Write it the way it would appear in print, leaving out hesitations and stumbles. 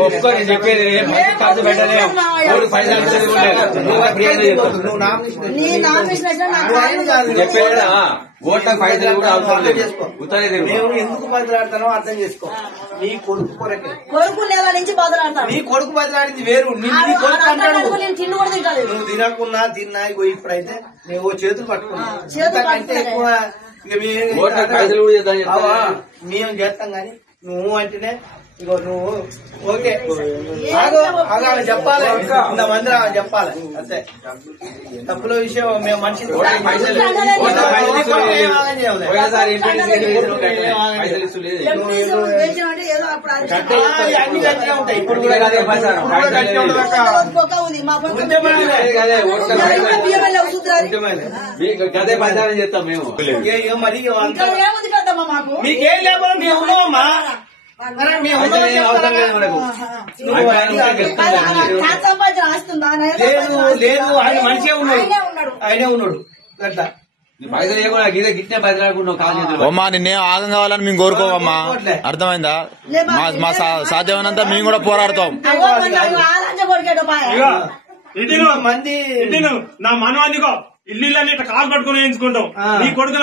ఒప్పుకొని చెప్పేది ఖర్చు పెట్టలే పైసలు చెప్పేదా ఓట్ల పైసలు కూడా అవసరం లేదు. మేము ఎందుకు బదులాడతానో అర్థం చేసుకో. నీ కొడుకు కొరకే కొడుకు నెల నుంచి బదులాడతాను. నీ కొడుకు బదులాడింది వేరు. నువ్వు తినకున్నా తిన్నా ఇప్పుడైతే మేము చేతులు పట్టుకున్నా అంటే ఎక్కువ పైసలు కూడా మేము చేస్తాం గాని నువ్వు అంటేనే ఇగో నువ్వు ఓకే చెప్పాలి. ఇంతమంది చెప్పాలి అంతే. తప్పుల విషయం మేము మనిషి అన్ని గట్టిగా ఉంటాయి. ఇప్పుడు కూడా గదే ప్రచారం చేస్తాం మేము. మరి మీకేం లేకపోతే మేము ఉన్నామమ్మా. లేదు ఆయన మంచిగా ఉన్నాడు. ఆయనే ఉన్నాడు అట్లా పైసలు ఏమో గిట్టే బదిలాడుకున్నావు కాదు. అమ్మా నిన్నేం ఆగం కావాలని మేము కోరుకోవమ్మా. అర్థమైందా? మా సాధ్యమైనంత మేము కూడా పోరాడతాం. మంది నా మనం అందుకో ఇల్లు కాలు పట్టుకుని వేయించుకుంటాం. నీ కొడుకు